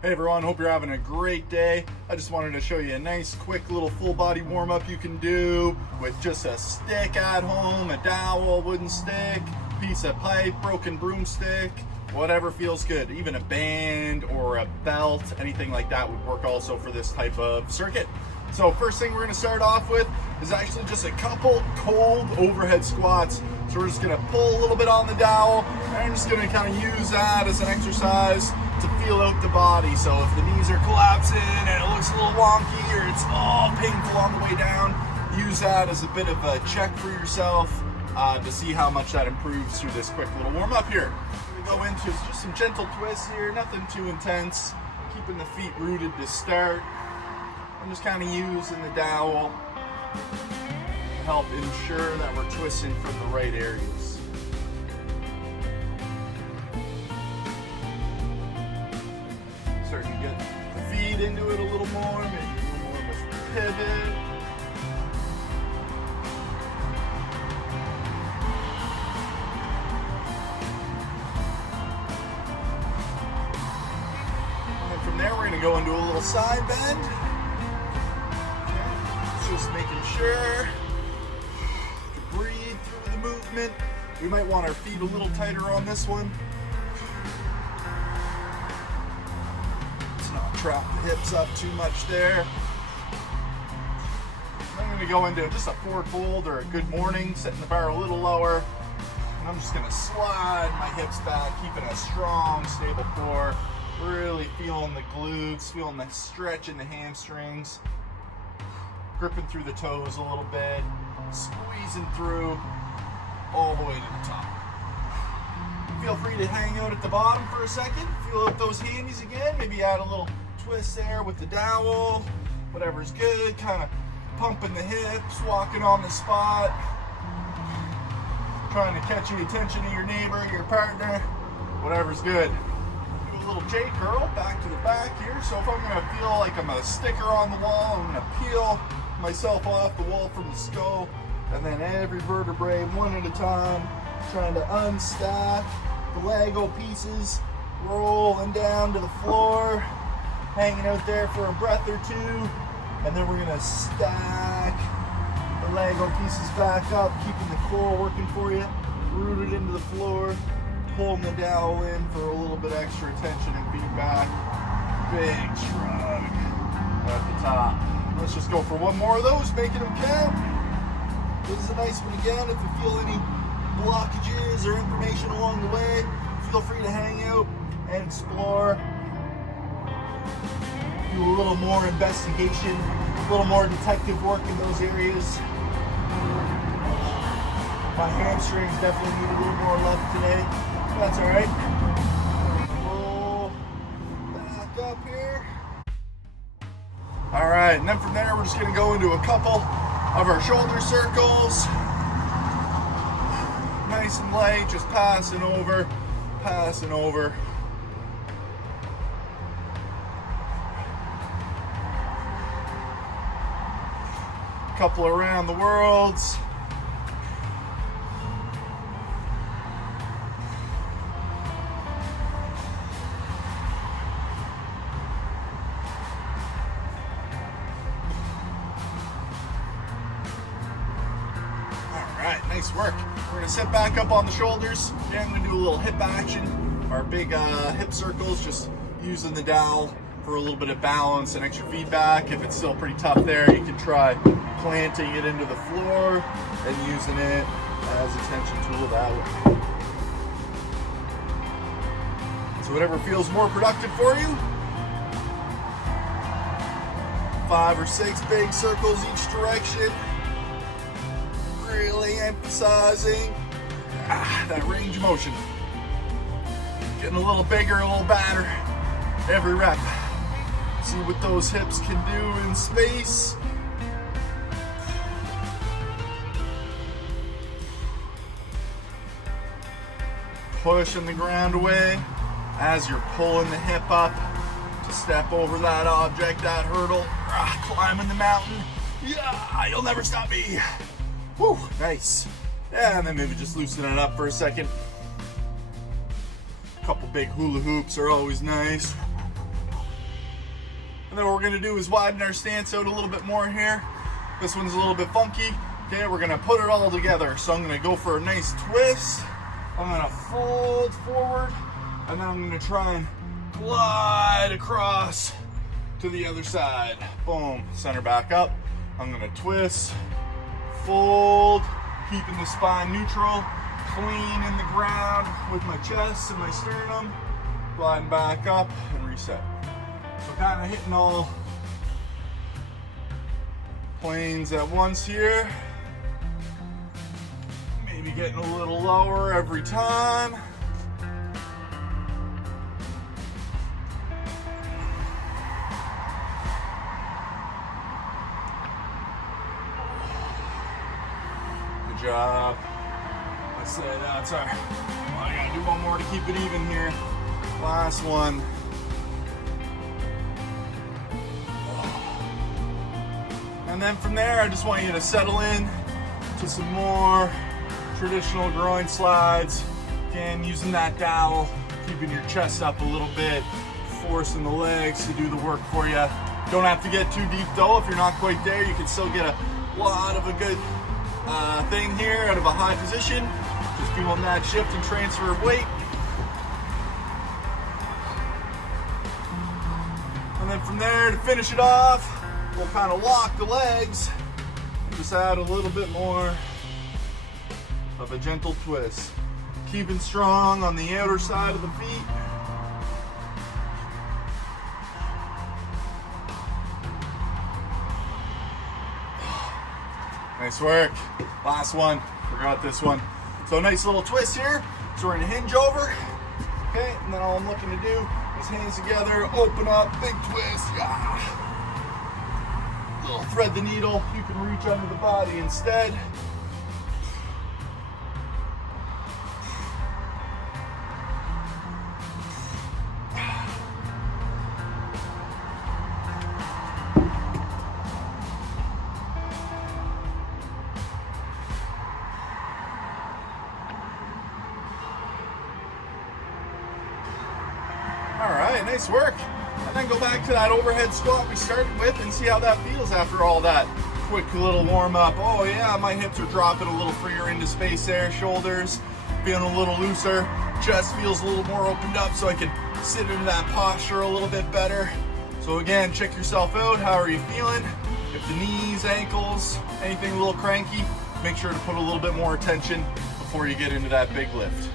Hey everyone, hope you're having a great day. I just wanted to show you a nice quick little full body warm up you can do with just a stick at home, a dowel, wooden stick, piece of pipe, broken broomstick, whatever feels good. Even a band or a belt, anything like that would work also for this type of circuit. So first thing we're going to start off with is actually just a couple cold overhead squats. So we're just going to pull a little bit on the dowel and I'm just going to kind of use that as an exercise to feel out the body. So if the knees are collapsing and it looks a little wonky or it's all painful on the way down, use that as a bit of a check for yourself to see how much that improves through this quick little warm up here. We go into just some gentle twists here, nothing too intense, keeping the feet rooted to start. I'm just kind of using the dowel to help ensure that we're twisting from the right areas. Starting to get the feet into it a little more, maybe a little more of a pivot. And from there, we're going to go into a little side bend. Just making sure to breathe through the movement. We might want our feet a little tighter on this one. Let's not trap the hips up too much there. I'm going to go into just a forward fold or a good morning, setting the bar a little lower. And I'm just going to slide my hips back, keeping a strong, stable core. Really feeling the glutes, feeling the stretch in the hamstrings. Gripping through the toes a little bit, squeezing through all the way to the top. Feel free to hang out at the bottom for a second, feel out those handies again, maybe add a little twist there with the dowel, whatever's good, kind of pumping the hips, walking on the spot, trying to catch the attention of your neighbor, your partner, whatever's good. Do a little J curl back to the back here, so if I'm going to feel like I'm a sticker on the wall, I'm going to peel myself off the wall from the skull, and then every vertebrae one at a time, trying to unstack the Lego pieces, rolling down to the floor, hanging out there for a breath or two, and then we're gonna stack the Lego pieces back up, keeping the core working for you, rooted into the floor, pulling the dowel in for a little bit extra tension and feedback. Big shrug at the top. Let's just go for one more of those, making them count. This is a nice one again. If you feel any blockages or information along the way, feel free to hang out and explore. Do a little more investigation, a little more detective work in those areas. My hamstrings definitely need a little more love today. That's all right. Roll back up here. All right, and then from there, we're just gonna go into a couple of our shoulder circles. Nice and light, just passing over, passing over. Couple around the worlds. Alright, nice work. We're gonna sit back up on the shoulders. Yeah, I'm gonna do a little hip action. Our big hip circles, just using the dowel for a little bit of balance and extra feedback. If it's still pretty tough there, you can try planting it into the floor and using it as a tension tool that way. So whatever feels more productive for you. 5 or 6 big circles each direction. Really emphasizing that range of motion. Getting a little bigger, a little badder every rep. See what those hips can do in space. Pushing the ground away as you're pulling the hip up to step over that object, that hurdle. Climbing the mountain. Yeah, you'll never stop me. Whew, nice. And then maybe just loosen it up for a second. A couple big hula hoops are always nice. And then what we're gonna do is widen our stance out a little bit more here. This one's a little bit funky. Okay, we're gonna put it all together. So I'm gonna go for a nice twist. I'm gonna fold forward, and then I'm gonna try and glide across to the other side. Boom, center back up. I'm gonna twist, fold, keeping the spine neutral, clean in the ground with my chest and my sternum, gliding back up and reset. So kind of hitting all planes at once here. Maybe getting a little lower every time. Good job. I say that's our, well, I gotta do one more to keep it even here. Last one. And then from there, I just want you to settle in to some more traditional groin slides. Again, using that dowel, keeping your chest up a little bit, forcing the legs to do the work for you. Don't have to get too deep though. If you're not quite there, you can still get a lot of a good thing here out of a high position. Just feeling that shift and transfer of weight. And then from there, to finish it off, we'll kind of lock the legs and just add a little bit more of a gentle twist. Keeping strong on the outer side of the feet. Nice work. Last one. Forgot this one. So nice little twist here. So we're gonna hinge over. Okay, and then all I'm looking to do is hands together, open up, big twist. Yeah. Little thread the needle. You can reach under the body instead. All right, nice work. And then go back to that overhead squat we started with and see how that feels after all that quick little warm up. Oh yeah, my hips are dropping a little freer into space there. Shoulders feeling a little looser. Chest feels a little more opened up so I can sit into that posture a little bit better. So again, check yourself out. How are you feeling? If the knees, ankles, anything a little cranky, make sure to put a little bit more attention before you get into that big lift.